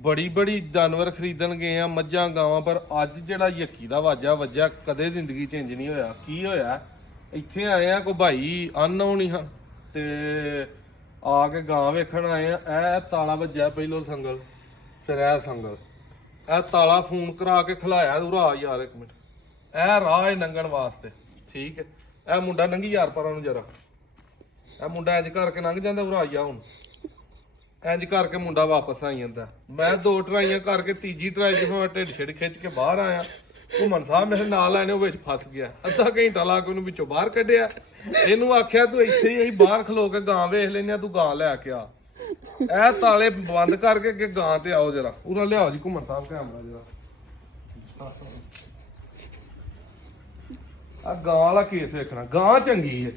ਬੜੀ ਬੜੀ ਜਾਨਵਰ ਖਰੀਦਣ ਗਏ ਆ, ਮੱਝਾਂ ਗਾਵਾਂ, ਪਰ ਅੱਜ ਜਿਹੜਾ ਯੱਕੀ ਦਾ ਵੱਜਿਆ ਕਦੇ ਜ਼ਿੰਦਗੀ ਚੇਂਜ ਨਹੀਂ ਹੋਇਆ। ਕੀ ਹੋਇਆ, ਇੱਥੇ ਆਏ ਆ ਕੋਈ ਭਾਈ ਅਨਨੋਨ ਹੀ ਹਾਂ ਤੇ ਆ ਕੇ ਗਾਂ ਵੇਖਣ ਆਏ ਆ। ਇਹ ਤਾਲਾ ਵੱਜਿਆ ਪਹਿਲੋਂ ਸੰਗਲ, ਫਿਰ ਇਹ ਸੰਗਲ, ਇਹ ਤਾਲਾ ਫੋਨ ਕਰਾ ਕੇ ਖਲਾਇਆ। ਉਰਾ ਯਾਰ ਇੱਕ ਮਿੰਟ, ਇਹ ਰਾਹ ਹੈ ਲੰਘਣ ਵਾਸਤੇ, ਠੀਕ ਹੈ। ਇਹ ਮੁੰਡਾ ਲੰਘੀ ਯਾਰ ਪਰ ਉਹਨੂੰ ਜਰਾ, ਇਹ ਮੁੰਡਾ ਇੰਜ ਕਰਕੇ ਲੰਘ ਜਾਂਦਾ। ਉਰਾ ਆ ਹੁਣ ਇੰਜ ਕਰਕੇ ਮੁੰਡਾ ਵਾਪਸ ਆਈ ਜਾਂਦਾ। ਮੈਂ 2 ਟਰਾਈਆਂ ਕਰਕੇ ਤੀਜੀ ਟਰਾਈ 'ਚ ਮੈਂ ਢਿੱਡ ਛਿੜ ਖਿੱਚ ਕੇ ਬਾਹਰ ਆਇਆ। ਘੁੰਮਣ ਸਾਹਿਬ ਮੇਰੇ ਨਾਲ ਆਣੇ, ਉਹ ਵਿੱਚ ਫਸ ਗਿਆ। ਅੱਧਾ ਘੰਟਾ ਲਾ ਕੇ ਉਹਨੂੰ ਵਿੱਚੋਂ ਬਾਹਰ ਕੱਢਿਆ। ਇਹਨੂੰ ਆਖਿਆ ਤੂੰ ਇੱਥੇ ਹੀ ਅਸੀਂ ਬਾਹਰ ਖਲੋ ਕੇ ਗਾਂ ਵੇਖ ਲੈਨੇ ਆ, ਤੂੰ ਗਾਂ ਲੈ ਕੇ ਆ। ਇਹ ਤਾਲੇ ਬੰਦ ਕਰਕੇ ਅੱਗੇ ਗਾਂ ਤੇ ਆਓ ਜਰਾ। ਉਹਦਾ ਲਿਆਓ ਜੀ ਘੁੰਮਣ ਸਾਹਿਬ ਕੈਮਰਾ ਜਰਾ। ਆ ਗਾਂ ਵਾਲਾ ਕੇਸ ਵੇਖਣਾ, ਗਾਂ ਚੰਗੀ ਹੈ।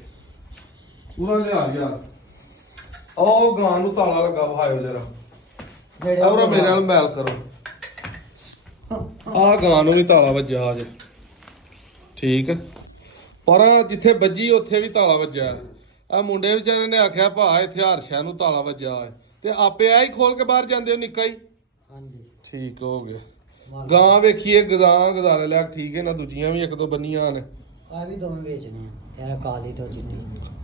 ਉਹਦਾ ਲਿਆ ਯਾਰ, ਉਹ ਗਾਂ ਨੂੰ ਤਾਲਾ ਲੱਗਾ ਵਿਖਾਇਓ ਜਰਾ। ਔਰ ਮੇਰੇ ਨਾਲ ਮੈਲ ਕਰੋ। ਆ ਗਾਂ ਨੂੰ ਵੀ ਤਾਲਾ ਵੱਜਾ ਅੱਜ, ਠੀਕ ਹੈ। ਪਰ ਜਿੱਥੇ ਵੱਜੀ ਉੱਥੇ ਵੀ ਤਾਲਾ ਵੱਜਾ। ਆ ਮੁੰਡੇ ਵਿਚਾਰੇ ਨੇ ਆਖਿਆ ਭਾ ਇੱਥੇ ਹਰਸ਼ਾ ਨੂੰ ਤਾਲਾ ਵੱਜਾ ਹੈ, ਤੇ ਆਪੇ ਆ ਹੀ ਖੋਲ ਕੇ ਬਾਹਰ ਜਾਂਦੇ ਹੋ ਨਿੱਕਾ ਹੀ। ਹਾਂਜੀ ਠੀਕ ਹੋ ਗਿਆ। ਗਾਂ ਵੇਖੀਏ ਗਦਾਂ ਗਦਾਰੇ ਲਿਆ, ਠੀਕ ਹੈ ਨਾ। ਦੂਜੀਆਂ ਵੀ 1-2 ਬੰਨੀਆਂ ਨੇ, ਆ ਵੀ ਦੋਵੇਂ ਵੇਚਣੇ ਆ। ਇਹ ਕਾਲੀ ਤੋਂ ਚਿੱਟੀ,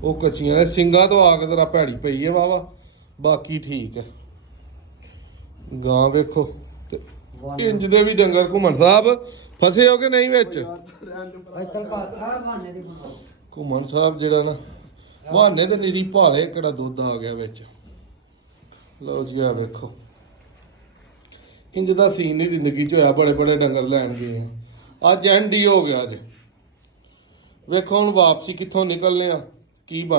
ਉਹ ਕੱਚੀਆਂ ਨੇ। ਸਿੰਘਾਂ ਤੋਂ ਆ ਕੇ ਤੇਰਾ ਭੈੜੀ ਪਈ ਹੈ ਵਾਵਾ, ਬਾਕੀ ਠੀਕ ਹੈ। ਗਾਂ ਵੇਖੋ ਤੇ ਇੰਜ ਦੇ ਵੀ ਡੰਗਰ। ਘੁੰਮਣ ਸਾਹਿਬ ਫਸੇ ਹੋ ਕਿ ਨਹੀਂ ਵਿੱਚ? ਘੁੰਮਣ ਸਾਹਿਬ ਜਿਹੜਾ ਨਾ ਬਹਾਨੇ ਤੇ ਨੀਰੀ ਭਾਲੇ, ਕਿਹੜਾ ਦੁੱਧ ਆ ਗਿਆ ਵਿੱਚ। ਲਓ ਜੀ ਆ ਵੇਖੋ, ਇੰਜ ਦਾ ਸੀਨ ਨਹੀਂ ਜ਼ਿੰਦਗੀ 'ਚ ਹੋਇਆ। ਬੜੇ ਬੜੇ ਡੰਗਰ ਲੈਣ ਗਏ ਆ, ਅੱਜ ਐਂਡ ਹੀ ਹੋ ਗਿਆ। ਅੱਜ ਵੇਖੋ ਹੁਣ ਵਾਪਸੀ ਕਿੱਥੋਂ ਨਿਕਲਨੇ ਆ, ਕੀ ਬਣ